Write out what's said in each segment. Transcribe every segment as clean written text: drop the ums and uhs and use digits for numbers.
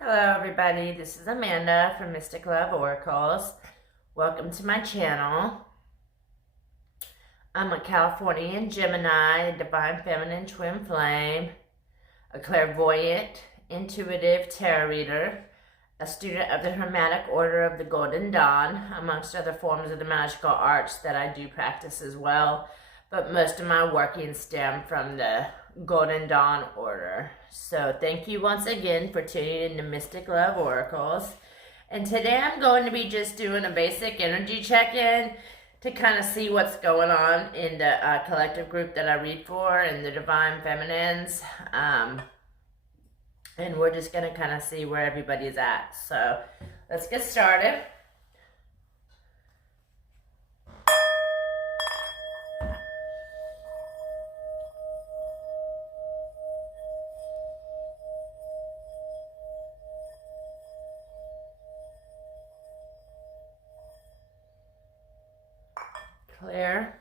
Hello everybody, this is Amanda from Mystic Love Oracles. Welcome to my channel. I'm a Californian Gemini, Divine Feminine Twin Flame, a clairvoyant, intuitive tarot reader, a student of the Hermetic Order of the Golden Dawn, amongst other forms of the magical arts that I do practice as well. But most of my workings stem from the Golden Dawn Order. So thank you once again for tuning in to Mystic Love Oracles. And today I'm going to be just doing a basic energy check-in to kind of see what's going on in the collective group that I read for and the Divine Feminines. And we're just going to kind of see where everybody's at. So let's get started. Clear.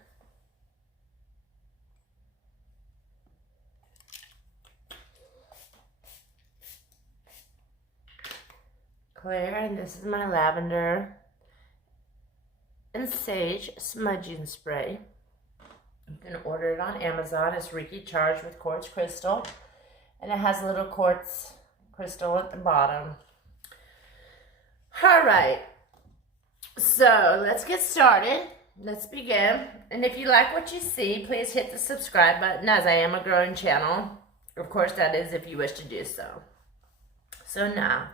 Clear, and this is my lavender and sage smudging spray. You can order it on Amazon. It's Reiki charged with quartz crystal, and it has a little quartz crystal at the bottom. All right, so let's get started. Let's begin. And if you like what you see, please hit the subscribe button, as I am a growing channel. Of course, that is if you wish to do so. So now,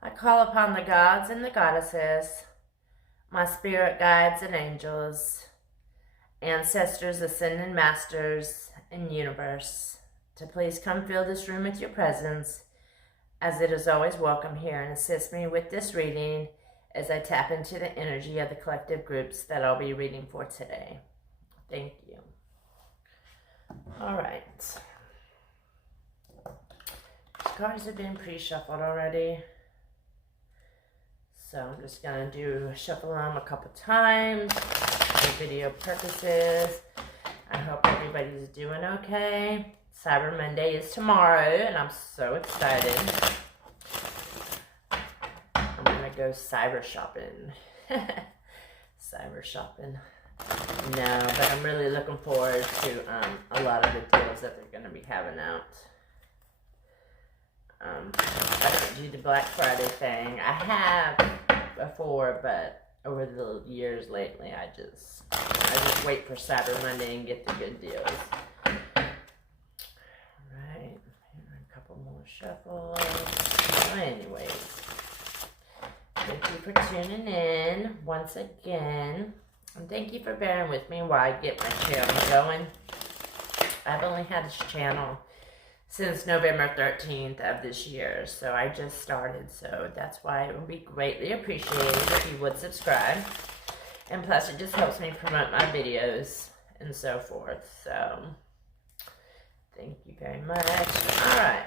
I call upon the gods and the goddesses, my spirit guides and angels, ancestors, ascended masters, and universe, to please come fill this room with your presence, as it is always welcome here, and assist me with this reading as I tap into the energy of the collective groups that I'll be reading for today. Thank you. All right. These cards have been pre-shuffled already, so I'm just going to shuffle them a couple times for video purposes. I hope everybody's doing okay. Cyber Monday is tomorrow, and I'm so excited. I'm gonna go cyber shopping. Cyber shopping. No, but I'm really looking forward to a lot of the deals that they're gonna be having out. I don't do the Black Friday thing. I have before, but over the years lately, I just wait for Cyber Monday and get the good deals. More shuffles. Anyways, thank you for tuning in once again, and thank you for bearing with me while I get my channel going. I've only had this channel since November 13th of this year, so I just started, so that's why it would be greatly appreciated if you would subscribe, and plus it just helps me promote my videos and so forth. So thank you very much. All right.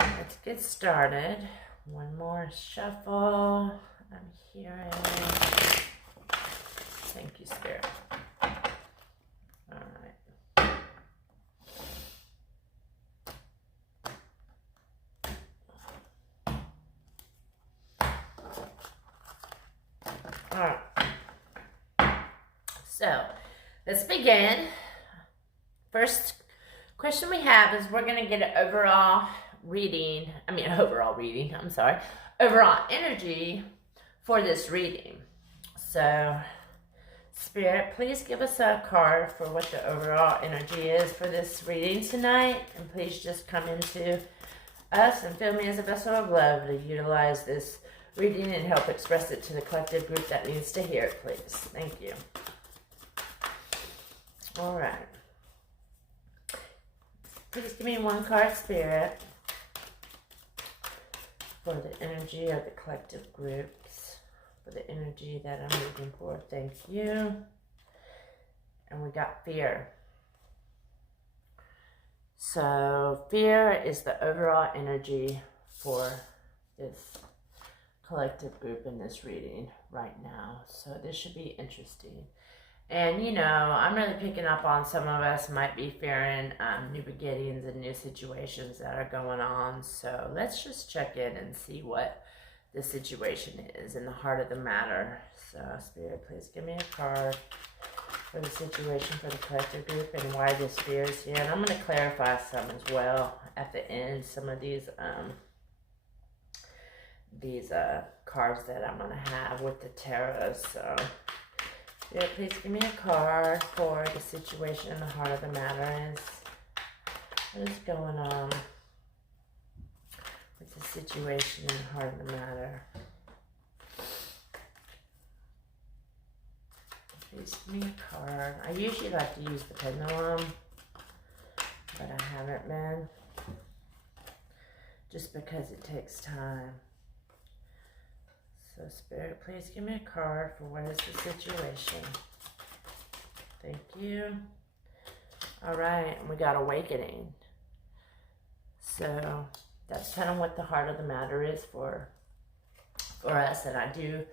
Let's get started. One more shuffle. I'm hearing. Thank you, Spirit. All right. All right. So, let's begin. First question we have is we're going to get an overall energy for this reading. So, Spirit, please give us a card for what the overall energy is for this reading tonight. And please just come into us and fill me as a vessel of love to utilize this reading and help express it to the collective group that needs to hear it, please. Thank you. All right. Please give me one card, Spirit, for the energy of the collective groups, for the energy that I'm looking for. Thank you. And we got fear. So fear is the overall energy for this collective group in this reading right now. So this should be interesting. And, you know, I'm really picking up on some of us might be fearing new beginnings and new situations that are going on. So let's just check in and see what the situation is in the heart of the matter. So, Spirit, please give me a card for the situation for the collective group and why this fear is here. And I'm going to clarify some as well at the end, some of these cards that I'm going to have with the tarot. So, Spirit, please give me a card for the situation in the heart of the matter. What is going on with the situation in the heart of the matter? Please give me a card. I usually like to use the pendulum, but I haven't been, just because it takes time. So, Spirit, please give me a card for what is the situation. Thank you. All right, and we got awakening. So that's kind of what the heart of the matter is for us. And I do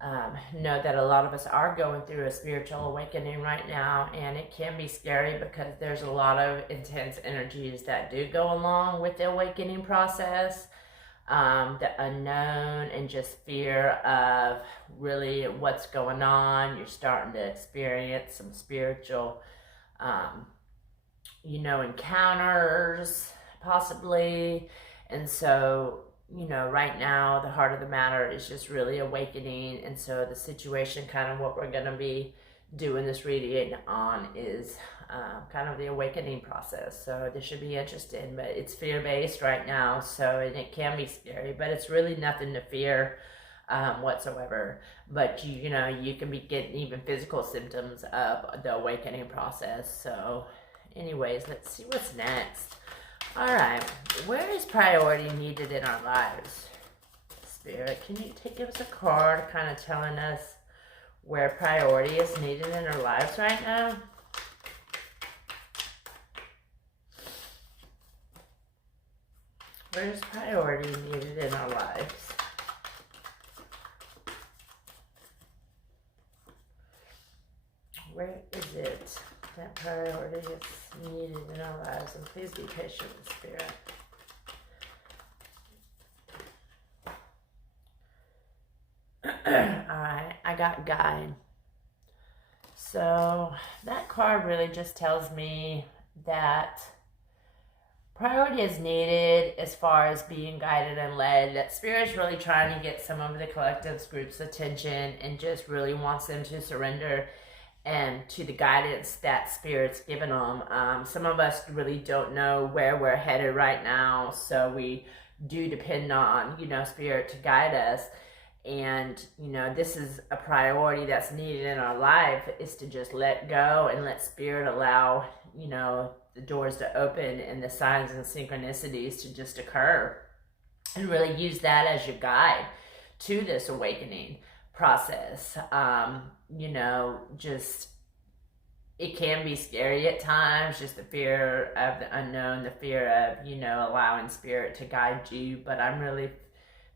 know that a lot of us are going through a spiritual awakening right now, and it can be scary because there's a lot of intense energies that do go along with the awakening process. The unknown and just fear of really what's going on. You're starting to experience some spiritual, encounters possibly. And so, right now the heart of the matter is just really awakening. And so the situation, kind of what we're going to be doing this reading on is kind of the awakening process. So this should be interesting, but it's fear-based right now, and it can be scary, but it's really nothing to fear whatsoever. But you can be getting even physical symptoms of the awakening process. So anyways, let's see what's next. All right, where is priority needed in our lives? Spirit, can you give us a card kind of telling us where priority is needed in our lives right now? Where is priority needed in our lives? Where is it that priority is needed in our lives? And please be patient with Spirit. Alright, I got guide. So that card really just tells me that priority is needed as far as being guided and led. That Spirit is really trying to get some of the collective group's attention and just really wants them to surrender and to the guidance that Spirit's given them. Some of us really don't know where we're headed right now, so we do depend on, Spirit to guide us. And, this is a priority that's needed in our life, is to just let go and let Spirit allow, the doors to open and the signs and synchronicities to just occur, and really use that as your guide to this awakening process. Just, it can be scary at times, just the fear of the unknown, the fear of, allowing Spirit to guide you. But I'm really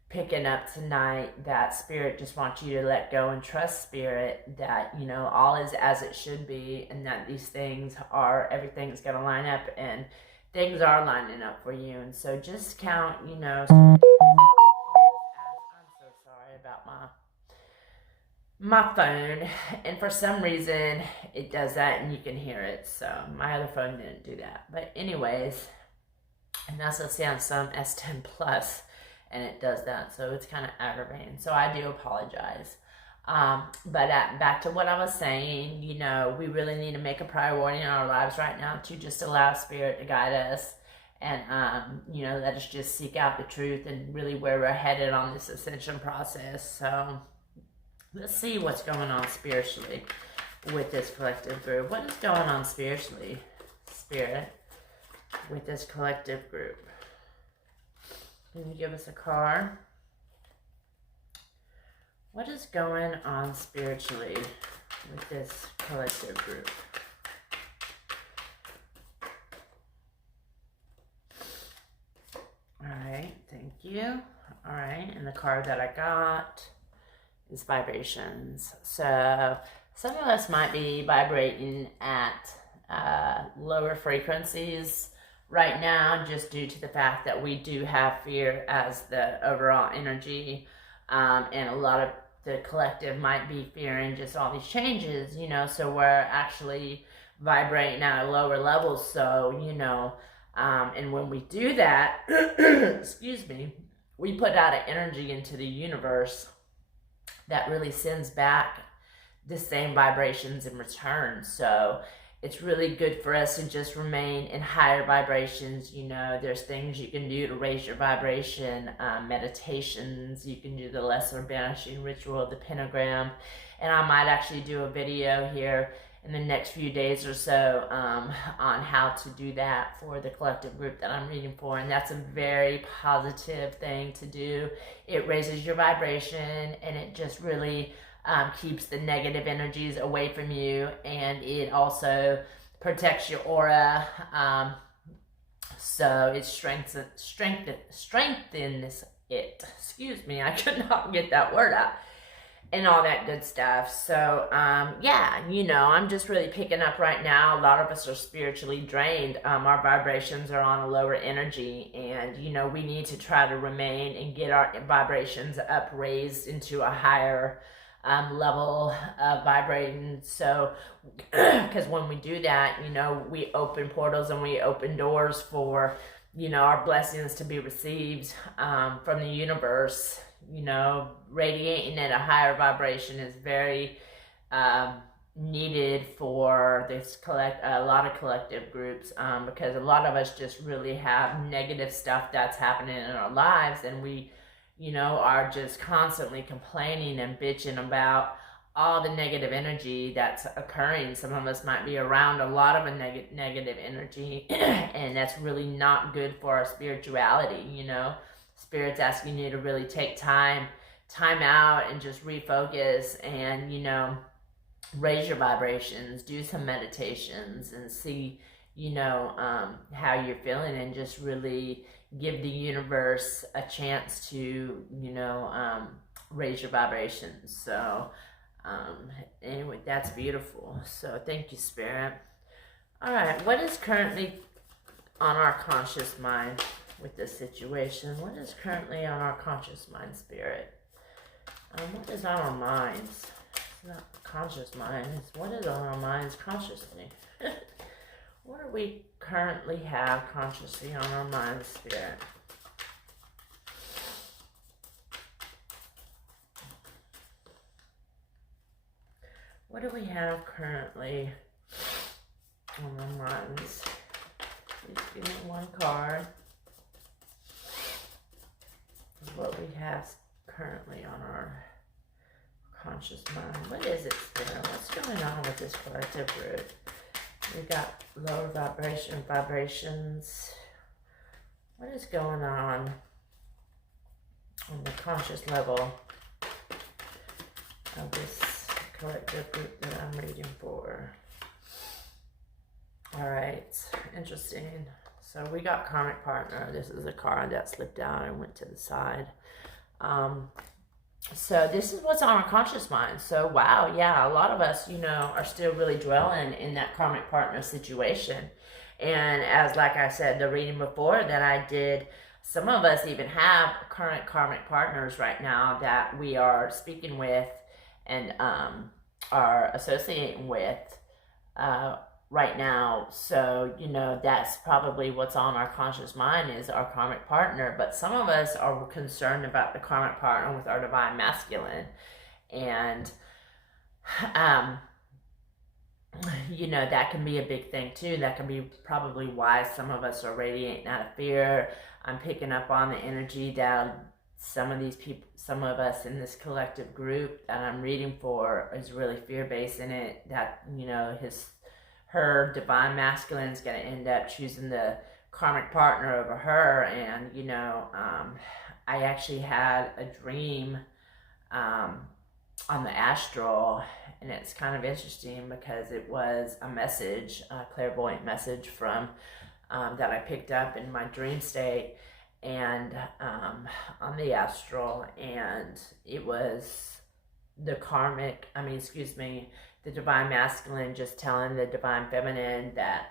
picking up tonight that Spirit just wants you to let go and trust Spirit, that, all is as it should be, and that these things are, everything's going to line up, and things are lining up for you. And so just count, I'm so sorry about my phone, and for some reason it does that and you can hear it. So my other phone didn't do that. But anyways, and also Samsung S10 Plus, and it does that, so it's kind of aggravating. So I do apologize. But back to what I was saying, we really need to make a priority in our lives right now to just allow Spirit to guide us, and let us just seek out the truth and really where we're headed on this ascension process. So let's see what's going on spiritually with this collective group. What is going on spiritually, Spirit, with this collective group? Can you give us a card? What is going on spiritually with this collective group? All right, thank you. All right, and the card that I got is vibrations. So some of us might be vibrating at lower frequencies right now, just due to the fact that we do have fear as the overall energy, and a lot of the collective might be fearing just all these changes, so we're actually vibrating at a lower level. So, and when we do that, excuse me, we put out an energy into the universe that really sends back the same vibrations in return. So it's really good for us to just remain in higher vibrations. There's things you can do to raise your vibration, meditations. You can do the lesser banishing ritual of the pentagram. And I might actually do a video here in the next few days or so on how to do that for the collective group that I'm reading for. And that's a very positive thing to do. It raises your vibration, and it just really keeps the negative energies away from you, and it also protects your aura. So it strengthens it. Excuse me, I could not get that word out. And all that good stuff. So, yeah, I'm just really picking up right now. A lot of us are spiritually drained. Our vibrations are on a lower energy, and, we need to try to remain and get our vibrations raised into a higher level of vibrating. So, because when we do that, we open portals and we open doors for, our blessings to be received from the universe. Radiating at a higher vibration is very needed for this a lot of collective groups, because a lot of us just really have negative stuff that's happening in our lives, and we are just constantly complaining and bitching about all the negative energy that's occurring. Some of us might be around a lot of a negative energy, and that's really not good for our spirituality. Spirit's asking you to really take time out and just refocus and, raise your vibrations, do some meditations, and see, how you're feeling, and just really give the universe a chance to, raise your vibrations. So, anyway, that's beautiful. So thank you, Spirit. All right, what is currently on our conscious mind with this situation? What is currently on our conscious mind, Spirit? What is on our minds? It's not conscious mind. It's what is on our minds consciously. What do we currently have consciously on our minds, Spirit? What do we have currently on our minds? Please give me one card. What we have currently on our conscious mind. What is it, Spirit? What's going on with this collective group? We got lower vibrations. What is going on the conscious level of this collective group that I'm reading for? All right, interesting. So we got karmic partner. This is a card that slipped down and went to the side. So this is what's on our conscious mind. So wow, yeah, a lot of us, are still really dwelling in that karmic partner situation. And as like I said, the reading before that I did, some of us even have current karmic partners right now that we are speaking with and are associating with right now. So, that's probably what's on our conscious mind is our karmic partner. But some of us are concerned about the karmic partner with our divine masculine. And, that can be a big thing too. That can be probably why some of us are radiating out of fear. I'm picking up on the energy that some of these people, some of us in this collective group that I'm reading for is really fear-based in it. That, her divine masculine is going to end up choosing the karmic partner over her. And, I actually had a dream on the astral, and it's kind of interesting because it was a message, a clairvoyant message from that I picked up in my dream state and on the astral, and it was the the divine masculine just telling the divine feminine that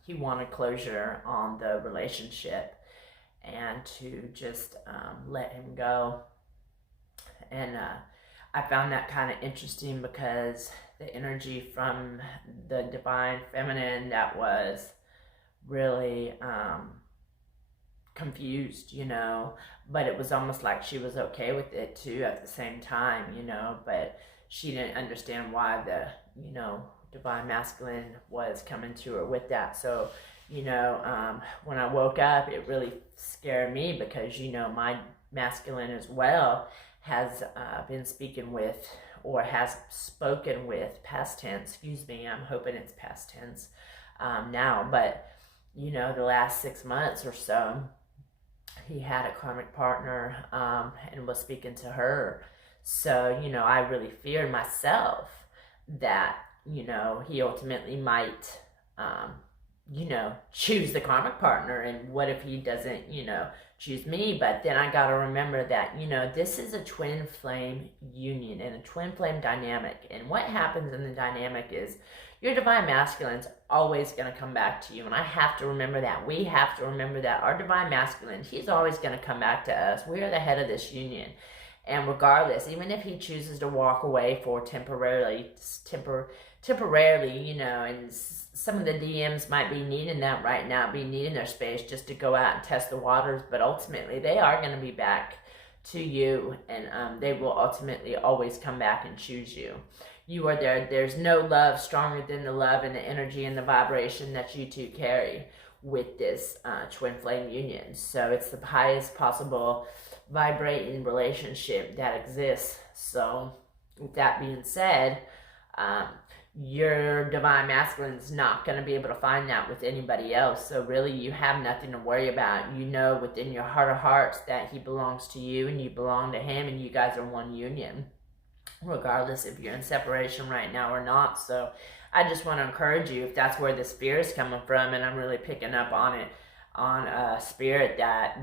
he wanted closure on the relationship and to just let him go. And I found that kind of interesting because the energy from the divine feminine that was really confused, you know, but it was almost like she was okay with it too at the same time, you know, but she didn't understand why the, you know, divine masculine was coming to her with that. So, you know, when I woke up, it really scared me because, you know, my masculine as well has been speaking with, or has spoken with, past tense, excuse me, I'm hoping it's past tense now, but, you know, the last 6 months or so, he had a karmic partner and was speaking to her. So, you know, I really feared myself that, you know, he ultimately might, you know, choose the karmic partner. And what if he doesn't, you know, choose me? But then I got to remember that, you know, this is a twin flame union and a twin flame dynamic. And what happens in the dynamic is your divine masculine's always going to come back to you. And I have to remember that. We have to remember that our divine masculine, he's always going to come back to us. We are the head of this union. And regardless, even if he chooses to walk away for temporarily, you know, and some of the DMs might be needing that right now, be needing their space just to go out and test the waters, but ultimately they are going to be back to you, and they will ultimately always come back and choose you. You are there. There's no love stronger than the love and the energy and the vibration that you two carry with this twin flame union. So it's the highest possible vibrating relationship that exists. So with that being said, your divine masculine is not going to be able to find that with anybody else. So really you have nothing to worry about. You know within your heart of hearts that he belongs to you and you belong to him, and you guys are one union, regardless if you're in separation right now or not. So I just want to encourage you, if that's where this fear is coming from, and I'm really picking up on it, on spirit,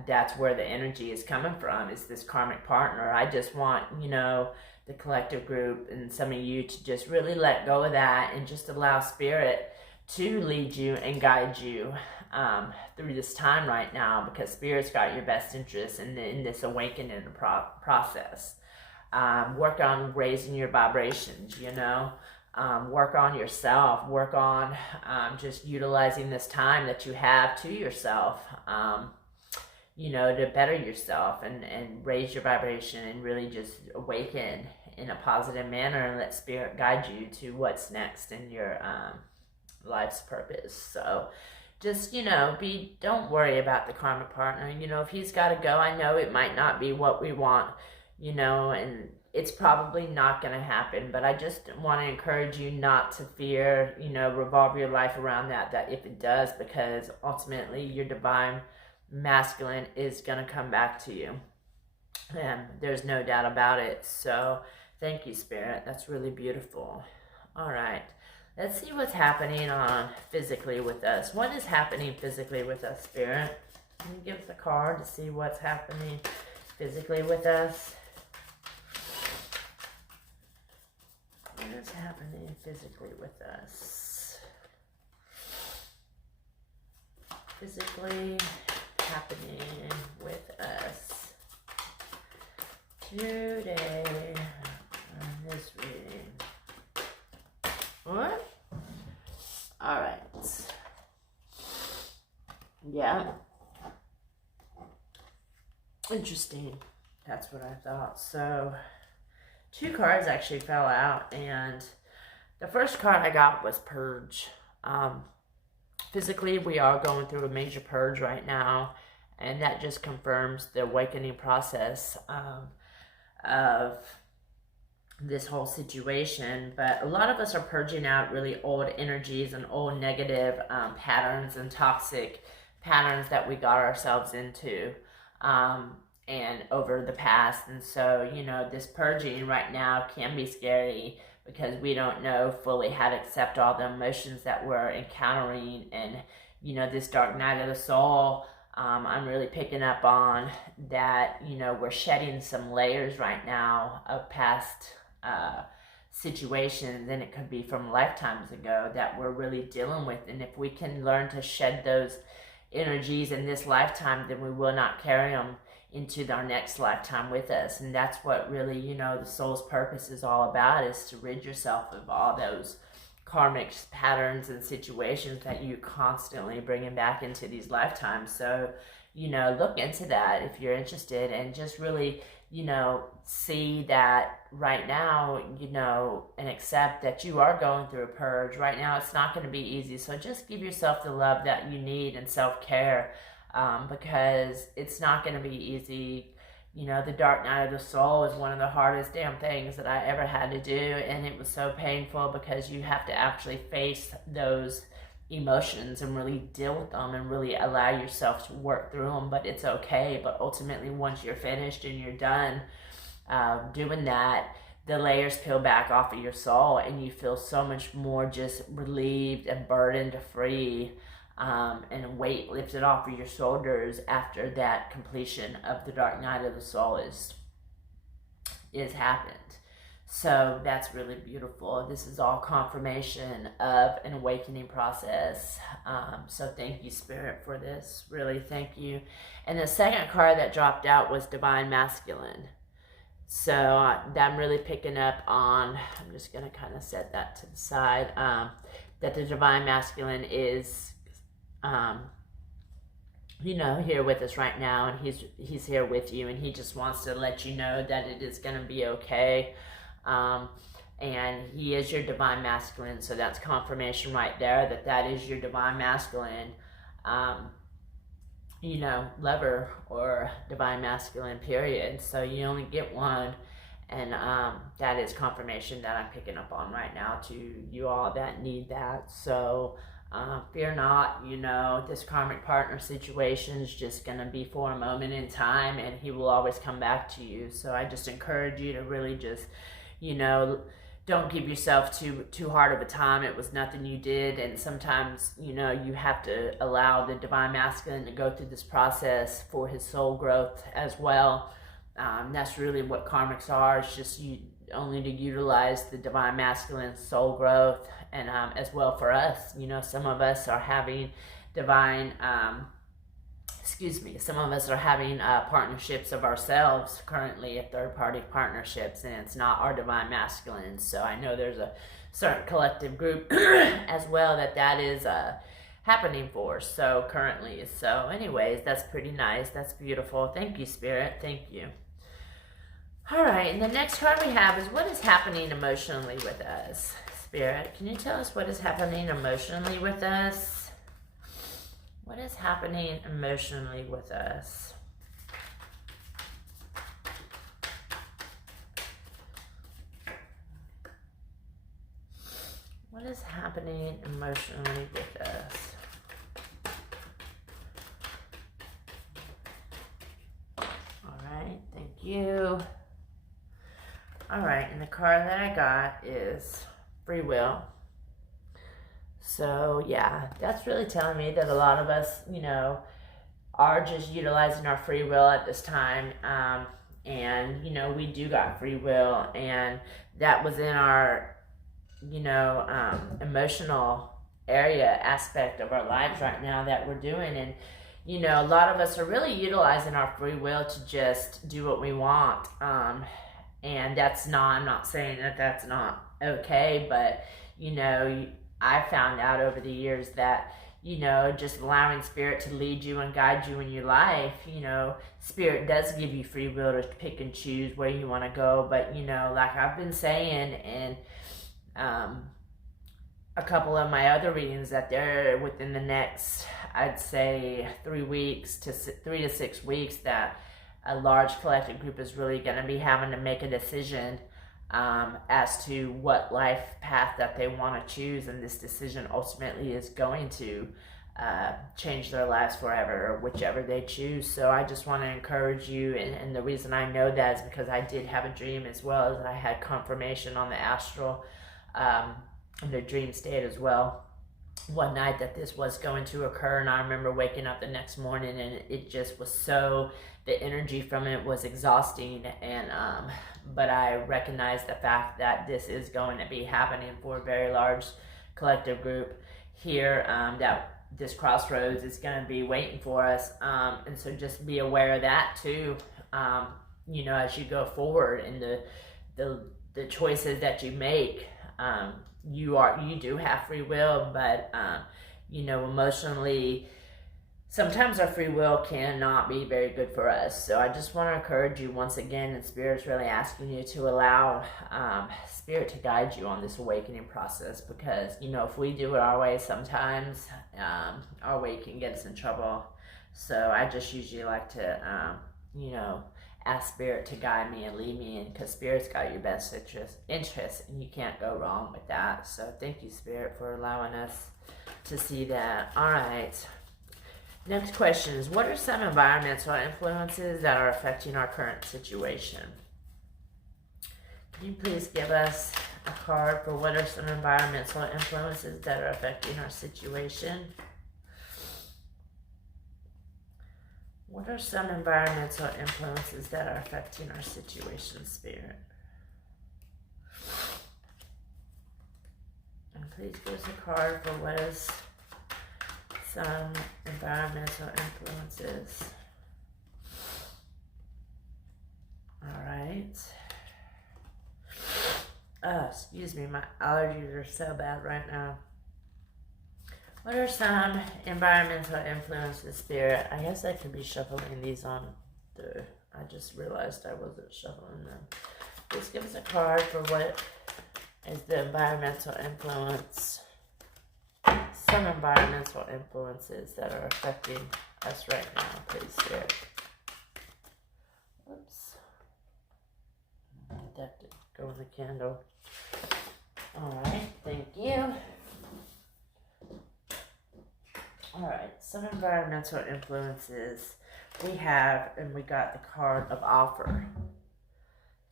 that's where the energy is coming from, is this karmic partner. I just want, you know, the collective group and some of you to just really let go of that and just allow spirit to lead you and guide you through this time right now, because spirit's got your best interests in this awakening process. Work on raising your vibrations, you know. Work on yourself, work on just utilizing this time that you have to yourself, you know, to better yourself and raise your vibration and really just awaken in a positive manner and let spirit guide you to what's next in your life's purpose. So just, you know, don't worry about the karmic partner. You know, if he's got to go, I know it might not be what we want, you know, and it's probably not going to happen, but I just want to encourage you not to fear, you know, revolve your life around that if it does, because ultimately your divine masculine is going to come back to you. And there's no doubt about it. So thank you, Spirit. That's really beautiful. All right. Let's see what's happening physically with us. What is happening physically with us, Spirit? Can you give us a card to see what's happening physically with us? What is happening physically with us? Physically happening with us today on this reading. What? Alright. Yeah. Interesting. That's what I thought. So 2 cards actually fell out, and the first card I got was Purge. Physically, we are going through a major purge right now, and that just confirms the awakening process of this whole situation. But a lot of us are purging out really old energies and old negative patterns and toxic patterns that we got ourselves into and over the past. And so, you know, this purging right now can be scary because we don't know fully how to accept all the emotions that we're encountering. And, you know, this dark night of the soul, I'm really picking up on that, you know, we're shedding some layers right now of past situations, and it could be from lifetimes ago that we're really dealing with. And if we can learn to shed those energies in this lifetime, then we will not carry them into our next lifetime with us. And that's what really, you know, the soul's purpose is all about, is to rid yourself of all those karmic patterns and situations that you constantly bringing back into these lifetimes. So, you know, look into that if you're interested, and just really, you know, see that right now, you know, and accept that you are going through a purge. Right now, it's not going to be easy. So just give yourself the love that you need and self-care, because it's not going to be easy. You know, the dark night of the soul is one of the hardest damn things that I ever had to do. And it was so painful because you have to actually face those emotions and really deal with them and really allow yourself to work through them. But it's okay. But ultimately, once you're finished and you're done doing that, the layers peel back off of your soul, and you feel so much more just relieved and burdened free, and weight lifted off of your shoulders after that completion of the dark night of the soul is happened. So that's really beautiful. This is all confirmation of an awakening process. So thank you, Spirit, for this. Really, thank you. And the second card that dropped out was Divine Masculine. So I'm really picking up on, I'm just going to kind of set that to the side, that the Divine Masculine is, you know, here with us right now, and he's here with you, and he just wants to let you know that it is going to be okay. And he is your Divine Masculine, so that's confirmation right there that that is your Divine Masculine, you know, lover or Divine Masculine, period. So you only get one, and that is confirmation that I'm picking up on right now to you all that need that. So fear not, you know, this karmic partner situation is just going to be for a moment in time, and he will always come back to you. So I just encourage you to really just, you know, don't give yourself too hard of a time. It was nothing you did, and sometimes, you know, you have to allow the Divine Masculine to go through this process for his soul growth as well. That's really what karmics are. It's just you only to utilize the Divine Masculine soul growth, and as well for us. You know, some of us are having divine some of us are having partnerships of ourselves currently, third-party partnerships, and it's not our Divine Masculine. So I know there's a certain collective group as well that is happening for, so currently. So anyways, that's pretty nice. That's beautiful. Thank you, Spirit. Thank you. All right, and the next card we have is what is happening emotionally with us. Spirit, can you tell us what is happening emotionally with us? What is happening emotionally with us? What is happening emotionally with us? All right, thank you. All right, and the card that I got is free will. So yeah, that's really telling me that a lot of us, you know, are just utilizing our free will at this time. And, you know, we do got free will, and that was in our, you know, emotional area aspect of our lives right now that we're doing. And, you know, a lot of us are really utilizing our free will to just do what we want. And that's not, I'm not saying that that's not okay, but, you know, I found out over the years that, you know, just allowing Spirit to lead you and guide you in your life, you know, Spirit does give you free will to pick and choose where you want to go. But, you know, like I've been saying in a couple of my other readings, that they're within the next, I'd say 3 to 6 weeks, that a large collective group is really going to be having to make a decision as to what life path that they want to choose, and this decision ultimately is going to change their lives forever, or whichever they choose. So I just want to encourage you, and the reason I know that is because I did have a dream, as well as I had confirmation on the astral, in the dream state as well, one night that this was going to occur, and I remember waking up the next morning and it just was so, the energy from it was exhausting, and but I recognized the fact that this is going to be happening for a very large collective group here, that this crossroads is going to be waiting for us, and so just be aware of that too, you know, as you go forward in the choices that you make. You do have free will, but you know, emotionally, sometimes our free will cannot be very good for us. So I just want to encourage you once again, and Spirit's really asking you to allow Spirit to guide you on this awakening process, because, you know, if we do it our way, sometimes our way can get us in trouble. So I just usually like to, you know, ask Spirit to guide me and lead me in, because Spirit's got your best interest, and you can't go wrong with that. So thank you, Spirit, for allowing us to see that. All right. Next question is, what are some environmental influences that are affecting our current situation? Can you please give us a card for what are some environmental influences that are affecting our situation? What are some environmental influences that are affecting our situation, Spirit? And please give us a card for what is some environmental influences. All right. Excuse me, my allergies are so bad right now. What are some environmental influences, Spirit? I guess I could be shuffling these on the... I just realized I wasn't shuffling them. Just give us a card for what is the environmental influence. Some environmental influences that are affecting us right now, please, Spirit. Oops. That did go in the candle. Alright, thank you. Alright, some environmental influences we have, and we got the card of offer.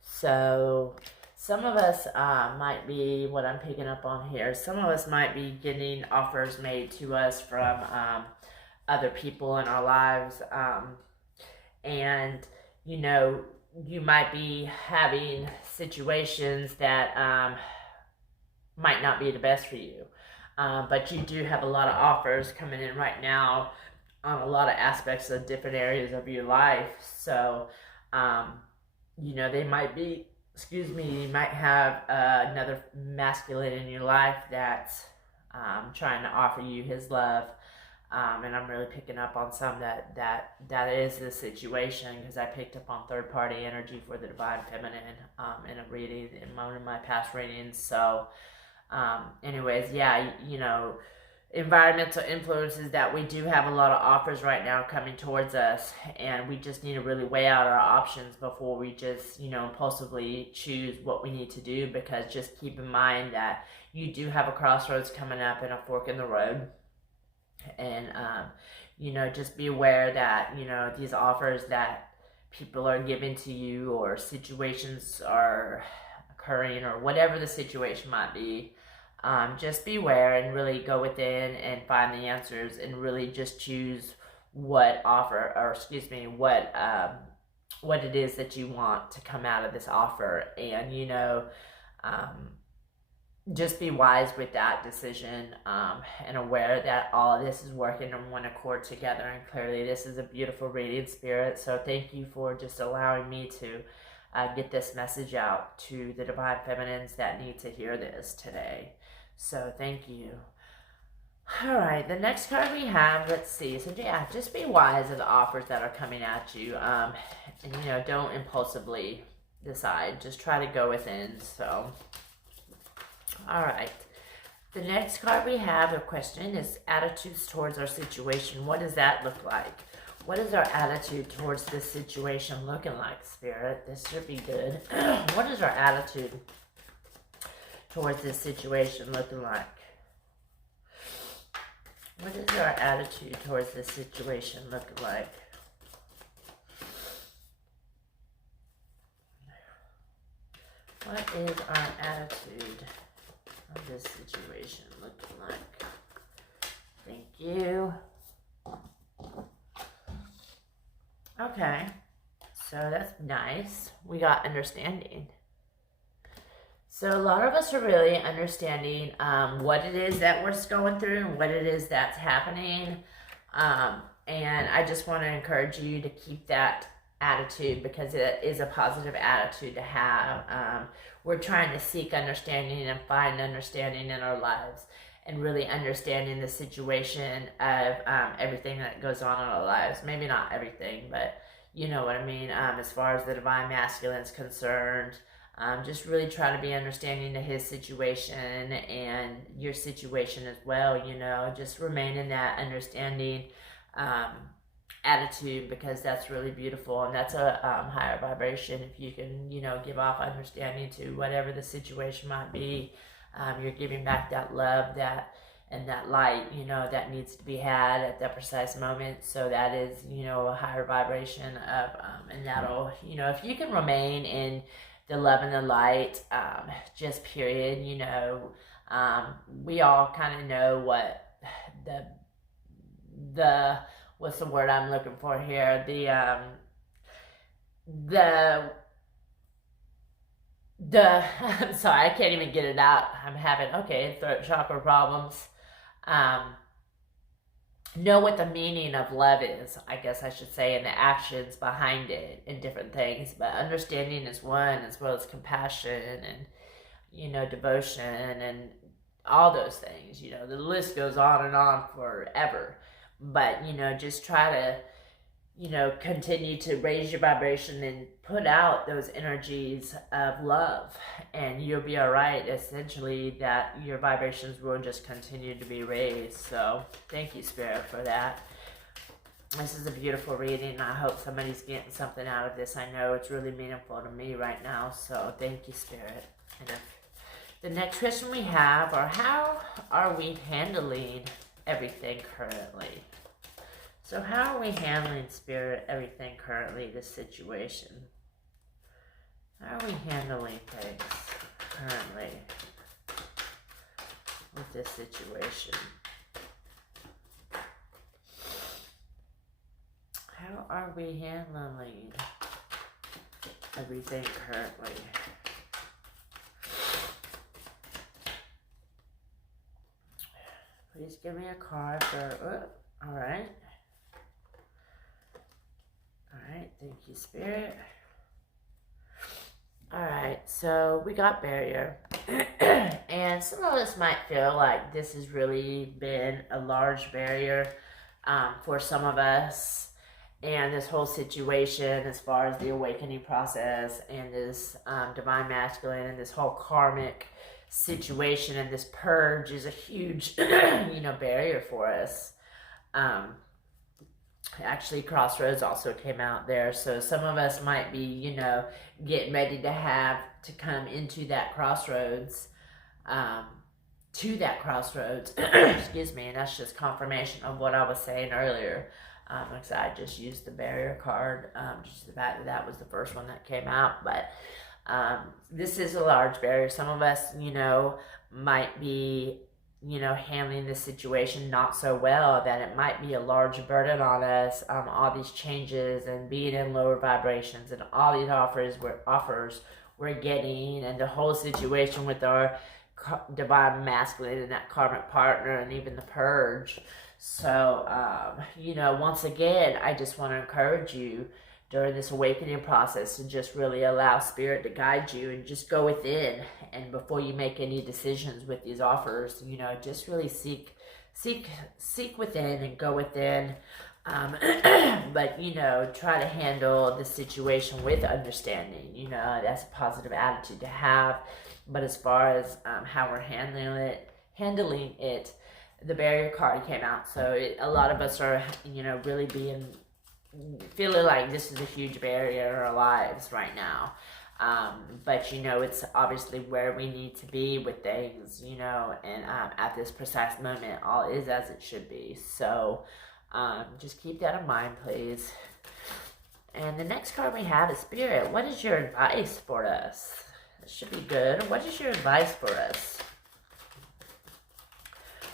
So some of us might be, what I'm picking up on here, some of us might be getting offers made to us from other people in our lives. And, you know, you might be having situations that might not be the best for you. But you do have a lot of offers coming in right now on a lot of aspects of different areas of your life. So, you know, they might be, you might have another masculine in your life that's trying to offer you his love. And I'm really picking up on some that is the situation, because I picked up on third-party energy for the Divine Feminine in a reading, in one of my past readings. So, anyways, yeah, you know, environmental influences that we do have a lot of offers right now coming towards us, and we just need to really weigh out our options before we just, you know, impulsively choose what we need to do, because just keep in mind that you do have a crossroads coming up and a fork in the road. And, you know, just be aware that, you know, these offers that people are giving to you, or situations are occurring, or whatever the situation might be, just beware and really go within and find the answers, and really just choose what offer, or what it is that you want to come out of this offer. And, you know, just be wise with that decision, and aware that all of this is working in one accord together. And clearly this is a beautiful reading, Spirit. So thank you for just allowing me to get this message out to the Divine Feminines that need to hear this today. So thank you. All right, the next card we have, let's see. So yeah, just be wise of the offers that are coming at you, and, you know, don't impulsively decide. Just try to go within. So, all right. The next card we have, the question is attitudes towards our situation. What does that look like? What is our attitude towards this situation looking like, Spirit? This should be good. What is our attitude towards this situation looking like? What is our attitude towards this situation looking like? What is our attitude of this situation looking like? you. Okay. So that's nice. We got understanding. So a lot of us are really understanding what it is that we're going through and what it is that's happening. And I just want to encourage you to keep that attitude, because it is a positive attitude to have. We're trying to seek understanding and find understanding in our lives, and really understanding the situation of everything that goes on in our lives. Maybe not everything, but you know what I mean. As far as the divine masculine is concerned, just really try to be understanding to his situation and your situation as well. You know, just remain in that understanding attitude, because that's really beautiful, and that's a higher vibration. If you can, you know, give off understanding to whatever the situation might be, you're giving back that love, that and that light, you know, that needs to be had at that precise moment. So that is, you know, a higher vibration of, and that'll, you know, if you can remain in the love and the light, just period, you know, we all kind of know what the what's the word I'm looking for here? I'm sorry, I can't even get it out. I'm having, throat chakra problems. Know what the meaning of love is, I guess I should say, and the actions behind it and different things. But understanding is one, as well as compassion and, you know, devotion and all those things. You know, the list goes on and on forever. But, you know, just try to, you know, continue to raise your vibration and put out those energies of love, and you'll be all right. Essentially, that your vibrations will just continue to be raised. So thank you, Spirit, for that. This is a beautiful reading. I hope somebody's getting something out of this. I know it's really meaningful to me right now. So thank you, Spirit. And the next question we have are, how are we handling everything currently? So how are we handling, Spirit, everything currently, this situation? How are we handling things currently with this situation? How are we handling everything currently? Please give me a card for, all right. Alright, thank you, Spirit. Alright, so we got barrier. And some of us might feel like this has really been a large barrier for some of us. And this whole situation, as far as the awakening process and this divine masculine and this whole karmic situation and this purge, is a huge, you know, barrier for us. Actually, Crossroads also came out there, so some of us might be, you know, getting ready to come into that crossroads, excuse me, and that's just confirmation of what I was saying earlier, because I just used the barrier card, just the fact that was the first one that came out. But this is a large barrier. Some of us, you know, might be, you know, handling this situation not so well, that it might be a large burden on us, all these changes and being in lower vibrations and all these offers we're getting, and the whole situation with our divine masculine and that karmic partner, and even the purge. So, you know, once again, I just want to encourage you during this awakening process to just really allow Spirit to guide you, and just go within. And before you make any decisions with these offers, you know, just really seek within and go within. But, you know, try to handle the situation with understanding. You know, that's a positive attitude to have. But as far as how we're handling it, the barrier card came out. So a lot of us are, you know, really feeling like this is a huge barrier in our lives right now. But, you know, it's obviously where we need to be with things, you know, and at this precise moment, all is as it should be. So just keep that in mind, please. And the next card we have is Spirit. What is your advice for us? This should be good. What is your advice for us?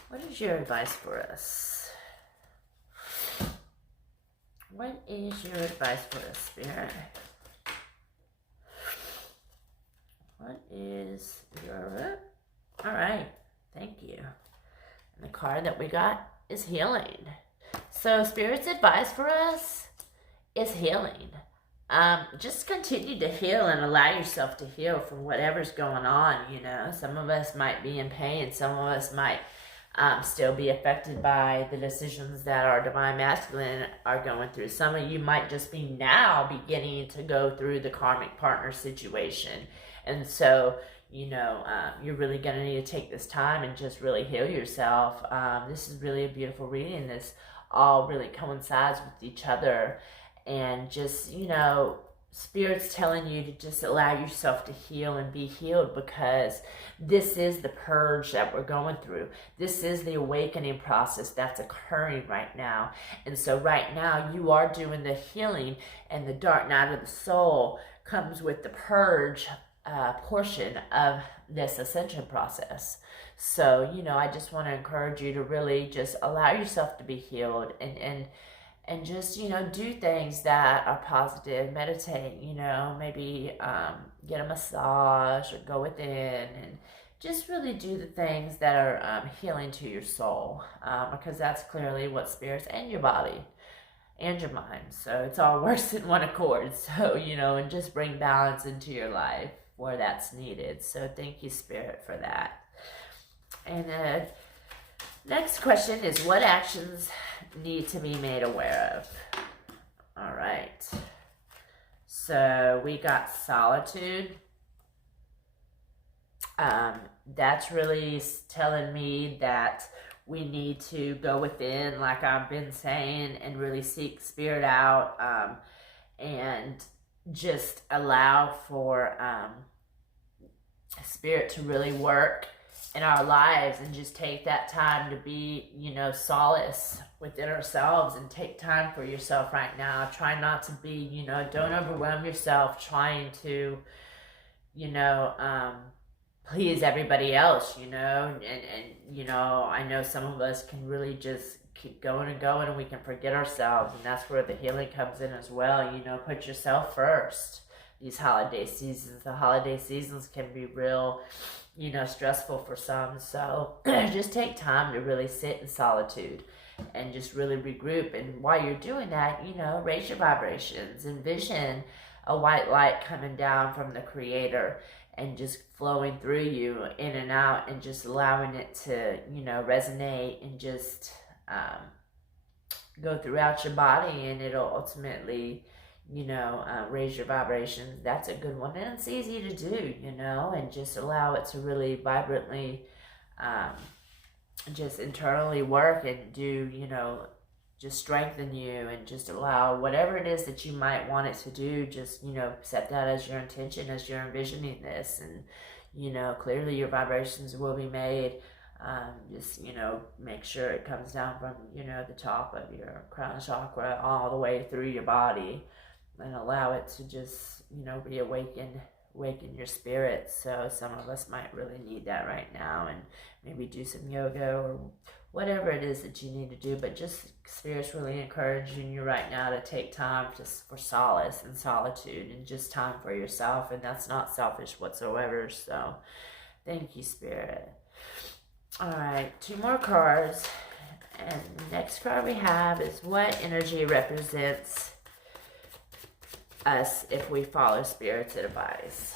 What is your advice for us? What is your advice for us, Spirit? What is your... All right. Thank you. And the card that we got is healing. So Spirit's advice for us is healing. Just continue to heal and allow yourself to heal from whatever's going on, you know. Some of us might be in pain. Some of us might still be affected by the decisions that our Divine Masculine are going through. Some of you might just be now beginning to go through the karmic partner situation. And so, you know, you're really going to need to take this time and just really heal yourself. This is really a beautiful reading. This all really coincides with each other. And just, you know, Spirit's telling you to just allow yourself to heal and be healed, because this is the purge that we're going through. This is the awakening process that's occurring right now. And so right now you are doing the healing, and the dark night of the soul comes with the purge portion of this ascension process. So, you know, I just want to encourage you to really just allow yourself to be healed, and just, you know, do things that are positive. Meditate, you know, maybe get a massage or go within and just really do the things that are healing to your soul, because that's clearly what Spirit's and your body and your mind. So it's all works in one accord. So, you know, and just bring balance into your life where that's needed. So thank you, Spirit, for that. And the next question is, what actions need to be made aware of? All right. So we got solitude. That's really telling me that we need to go within, like I've been saying, and really seek Spirit out, and just allow for Spirit to really work in our lives, and just take that time to be, you know, solace within ourselves, and take time for yourself right now. Try not to be, you know, don't overwhelm yourself trying to, you know, please everybody else, you know, and you know, I know some of us can really just keep going and going, and we can forget ourselves, and that's where the healing comes in as well. You know, put yourself first. These holiday seasons, the holiday seasons can be real, you know, stressful for some. So just take time to really sit in solitude and just really regroup. And while you're doing that, you know, raise your vibrations, envision a white light coming down from the Creator and just flowing through you in and out, and just allowing it to, you know, resonate and just go throughout your body, and it'll ultimately, you know, raise your vibrations. That's a good one, and it's easy to do, you know, and just allow it to really vibrantly just internally work and do, you know, just strengthen you, and just allow whatever it is that you might want it to do, just, you know, set that as your intention, as you're envisioning this, and, you know, clearly your vibrations will be made. Just, you know, make sure it comes down from, you know, the top of your crown chakra all the way through your body, and allow it to just, you know, awaken your spirit. So some of us might really need that right now, and maybe do some yoga or whatever it is that you need to do. But just Spirit's really encouraging you right now to take time just for solace and solitude, and just time for yourself, and that's not selfish whatsoever. So thank you, Spirit. All right, 2 more cards, and the next card we have is, what energy represents us if we follow Spirit's advice?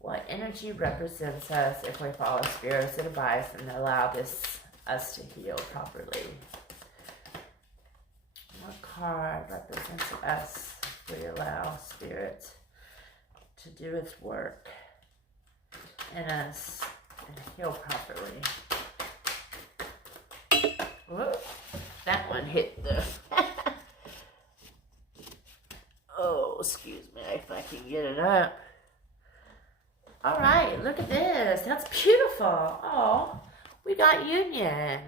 What energy represents us if we follow Spirit's advice and allow us to heal properly? What card represents us if we allow Spirit to do its work in us and heal properly? Whoop, that one hit the... Oh, excuse me if I can get it up. All right, look at this. That's beautiful. Oh, we got union.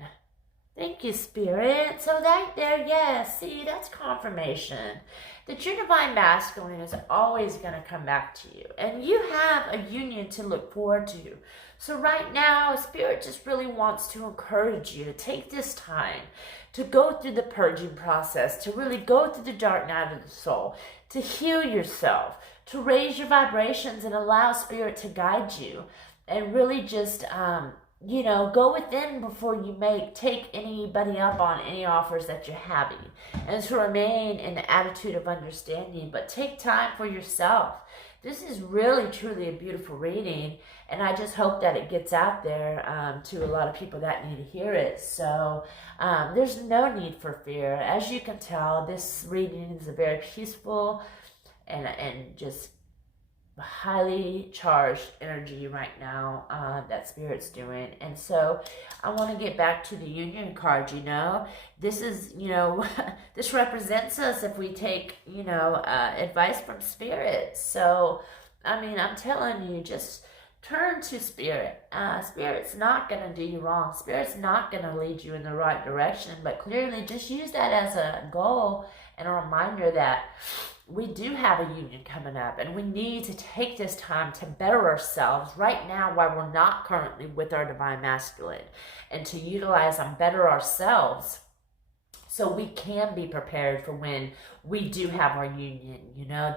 Thank you, Spirit. So right there, yes, see, that's confirmation that your divine masculine is always going to come back to you. And you have a union to look forward to. So right now, Spirit just really wants to encourage you to take this time to go through the purging process, to really go through the dark night of the soul, to heal yourself, to raise your vibrations and allow Spirit to guide you. And really just go within before you take anybody up on any offers that you're having, and to remain in the attitude of understanding, but take time for yourself. This is really truly a beautiful reading, and I just hope that it gets out there to a lot of people that need to hear it. So there's no need for fear. As you can tell, this reading is a very peaceful and just highly charged energy right now that Spirit's doing. And so I want to get back to the union card. This is, this represents us if we take, advice from Spirit. So I'm telling you, just turn to Spirit. Spirit's not going to do you wrong. Spirit's not going to lead you in the right direction, but clearly just use that as a goal and a reminder that we do have a union coming up, and we need to take this time to better ourselves right now while we're not currently with our divine masculine, and to utilize and better ourselves so we can be prepared for when we do have our union.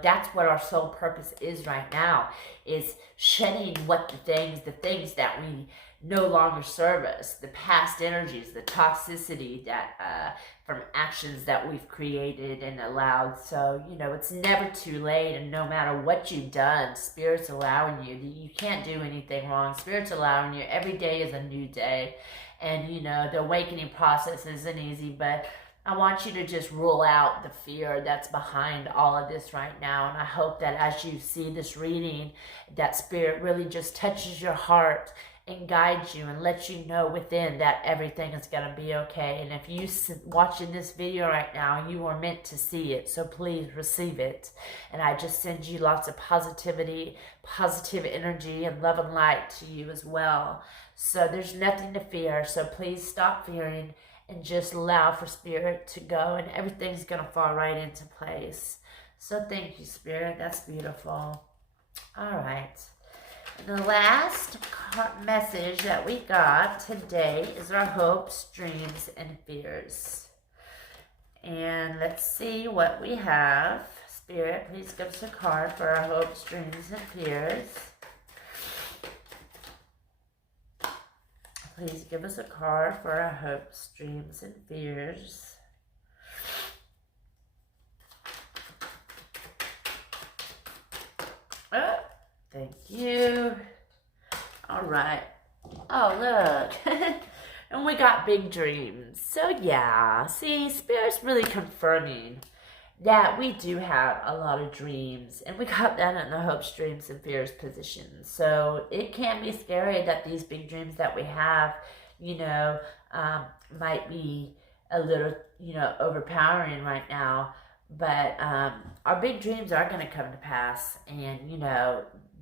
That's what our sole purpose is right now, is shedding the things that we no longer serve us, the past energies, the toxicity that from actions that we've created and allowed. So it's never too late, and no matter what you've done, Spirit's allowing you. You can't do anything wrong. Spirit's allowing you. Every day is a new day, and the awakening process isn't easy, but I want you to just rule out the fear that's behind all of this right now. And I hope that as you see this reading, that Spirit really just touches your heart and guides you and lets you know within that everything is going to be okay. And if you watching this video right now, you are meant to see it. So please receive it. And I just send you lots of positivity, positive energy, and love and light to you as well. So there's nothing to fear. So please stop fearing and just allow for Spirit to go, and everything's going to fall right into place. So thank you, Spirit. That's beautiful. All right. The last message that we got today is our hopes, dreams, and fears. And let's see what we have. Spirit, please give us a card for our hopes, dreams, and fears. Please give us a card for our hopes, dreams, and fears. Oh, thank you. All right. Oh, look. And we got big dreams. So, yeah. See, Spirit's really confirming that we do have a lot of dreams, and we got that in the hopes, dreams, and fears position. So it can be scary that these big dreams that we have, might be a little, overpowering right now. But our big dreams are going to come to pass, and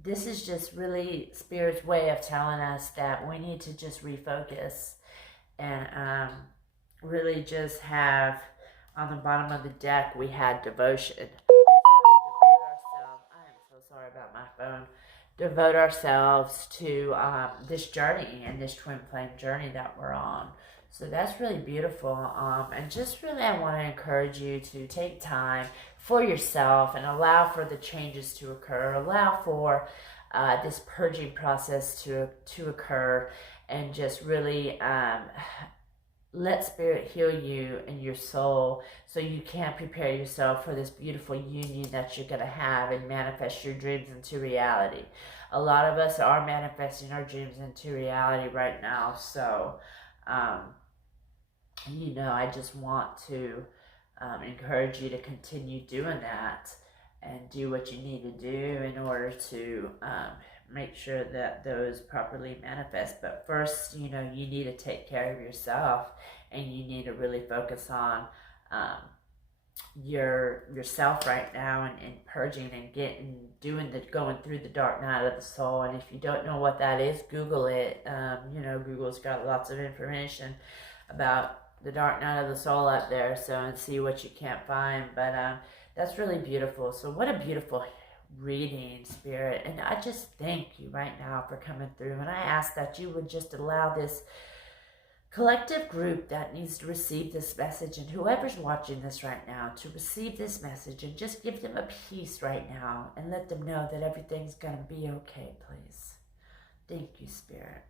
this is just really Spirit's way of telling us that we need to just refocus and really just have. On the bottom of the deck, we had devotion. Devote ourselves. I am so sorry about my phone. Devote ourselves to this journey and this twin flame journey that we're on. So that's really beautiful. And just really, I want to encourage you to take time for yourself and allow for the changes to occur. Allow for this purging process to occur, and just really let Spirit heal you and your soul so you can prepare yourself for this beautiful union that you're going to have and manifest your dreams into reality. A lot of us are manifesting our dreams into reality right now. So, I just want to encourage you to continue doing that and do what you need to do in order to make sure that those properly manifest. But first, you need to take care of yourself, and you need to really focus on yourself right now, and purging and going through the dark night of the soul. And if you don't know what that is, Google it. Google's got lots of information about the dark night of the soul up there, so, and see what you can't find. But that's really beautiful. So what a beautiful reading, Spirit. And I just thank you right now for coming through. And I ask that you would just allow this collective group that needs to receive this message, and whoever's watching this right now, to receive this message and just give them a peace right now and let them know that everything's going to be okay, please. Thank you, Spirit.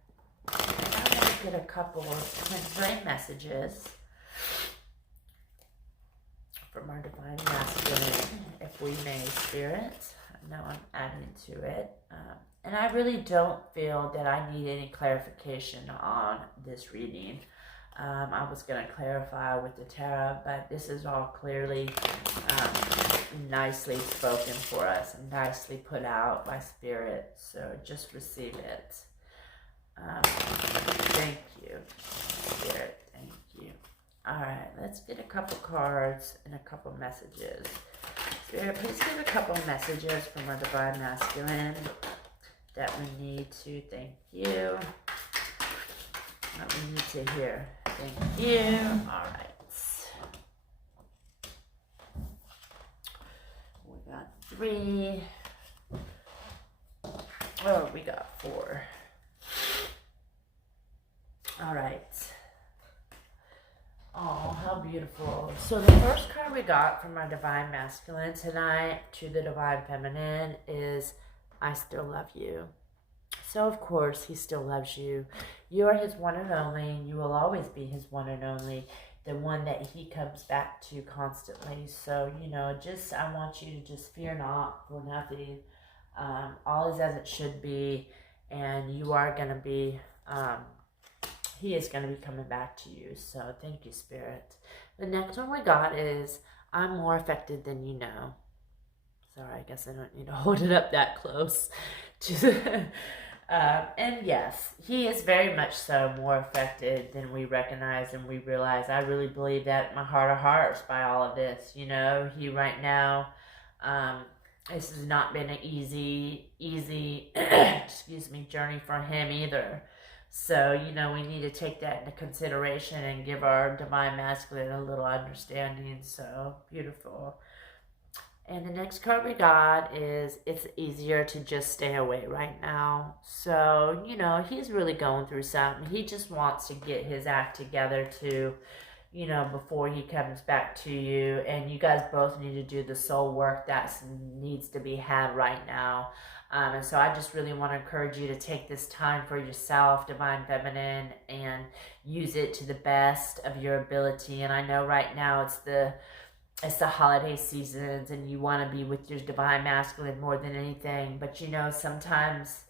And I'm going to get a couple of twin flame messages from our Divine Masculine, if we may, Spirit. I know I'm adding to it. And I really don't feel that I need any clarification on this reading. I was going to clarify with the tarot, but this is all clearly nicely spoken for us and nicely put out by Spirit. So just receive it. Thank you, Spirit. Thank you. All right, let's get a couple cards and a couple messages. Spirit, please give a couple messages from our Divine Masculine that we need to. Thank you. What we need to hear. Thank you. All right. We got 3. Oh, we got 4. All right. Oh, how beautiful. So the first card we got from our Divine Masculine tonight to the Divine Feminine is, I still love you. So of course he still loves you. You are his one and only, and you will always be his one and only, the one that he comes back to constantly. So, you know, just, I want you to just fear not for nothing. All is as it should be, and you are going to be, he is going to be coming back to you. So thank you, Spirit. The next one we got is, I'm more affected than you know. Sorry, I guess I don't need to hold it up that close. And yes, he is very much so more affected than we recognize and we realize. I really believe that in my heart of hearts by all of this. You know, he right now, this has not been an easy, excuse me, journey for him either. So, you know, we need to take that into consideration and give our Divine Masculine a little understanding. So, beautiful. And the next card we got is, it's easier to just stay away right now. So, you know, he's really going through something. He just wants to get his act together to, you know, before he comes back to you. And you guys both need to do the soul work that needs to be had right now. And so I just really want to encourage you to take this time for yourself, Divine Feminine, and use it to the best of your ability. And I know right now it's the holiday seasons and you want to be with your Divine Masculine more than anything. But, you know, sometimes,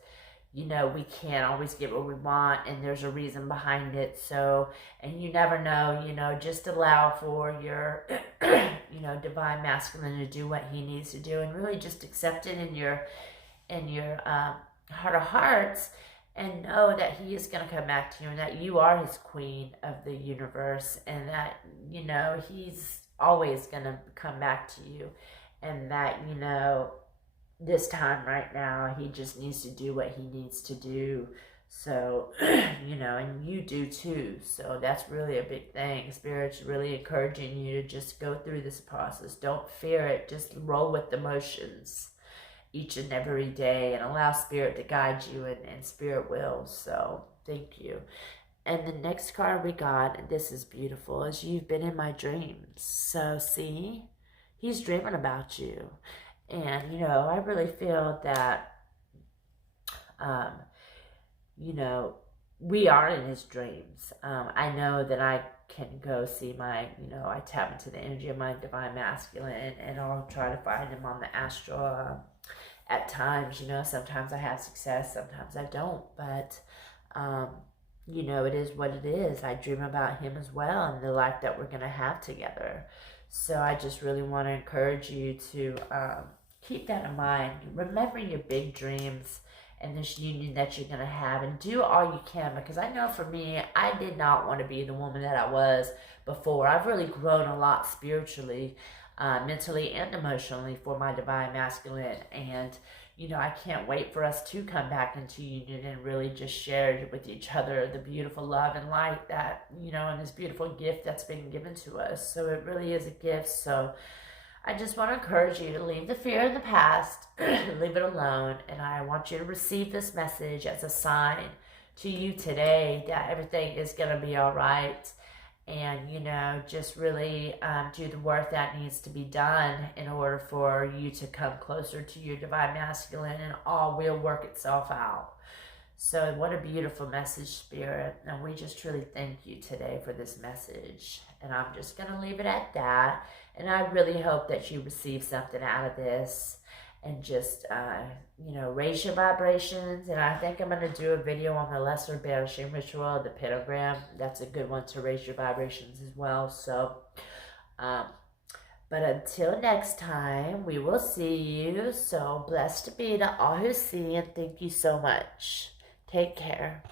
you know, we can't always get what we want, and there's a reason behind it. So, and you never know, you know, just allow for your, you know, Divine Masculine to do what he needs to do, and really just accept it in your heart of hearts, and know that he is going to come back to you, and that you are his queen of the universe, and that, you know, he's always going to come back to you, and that, you know, this time right now, he just needs to do what he needs to do. So, you know, and you do too. So that's really a big thing. Spirit's really encouraging you to just go through this process. Don't fear it. Just roll with the motions each and every day, and allow Spirit to guide you, and Spirit will. So thank you. And the next card we got, and this is beautiful, is, you've been in my dreams. So see, he's dreaming about you. And, you know, I really feel that, you know, we are in his dreams. I know that I can go see my, you know, I tap into the energy of my Divine Masculine, and I'll try to find him on the astral. At times, you know, sometimes I have success, sometimes I don't. But, you know, it is what it is. I dream about him as well, and the life that we're going to have together. So I just really want to encourage you to keep that in mind. Remember your big dreams and this union that you're going to have, and do all you can. Because I know for me, I did not want to be the woman that I was before. I've really grown a lot spiritually, mentally and emotionally for my Divine Masculine. And, you know, I can't wait for us to come back into union and really just share with each other the beautiful love and light that, you know, and this beautiful gift that's been given to us. So it really is a gift. So I just want to encourage you to leave the fear in the past, leave it alone, and I want you to receive this message as a sign to you today that everything is going to be all right. And, you know, just really do the work that needs to be done in order for you to come closer to your divine masculine, and all will work itself out. So what a beautiful message, Spirit. And we just truly thank you today for this message. And I'm just going to leave it at that. And I really hope that you receive something out of this and just, you know, raise your vibrations. And I think I'm going to do a video on the lesser banishing ritual, the pentagram. That's a good one to raise your vibrations as well. So, but until next time, we will see you. So blessed to be to all who see, and thank you so much. Take care.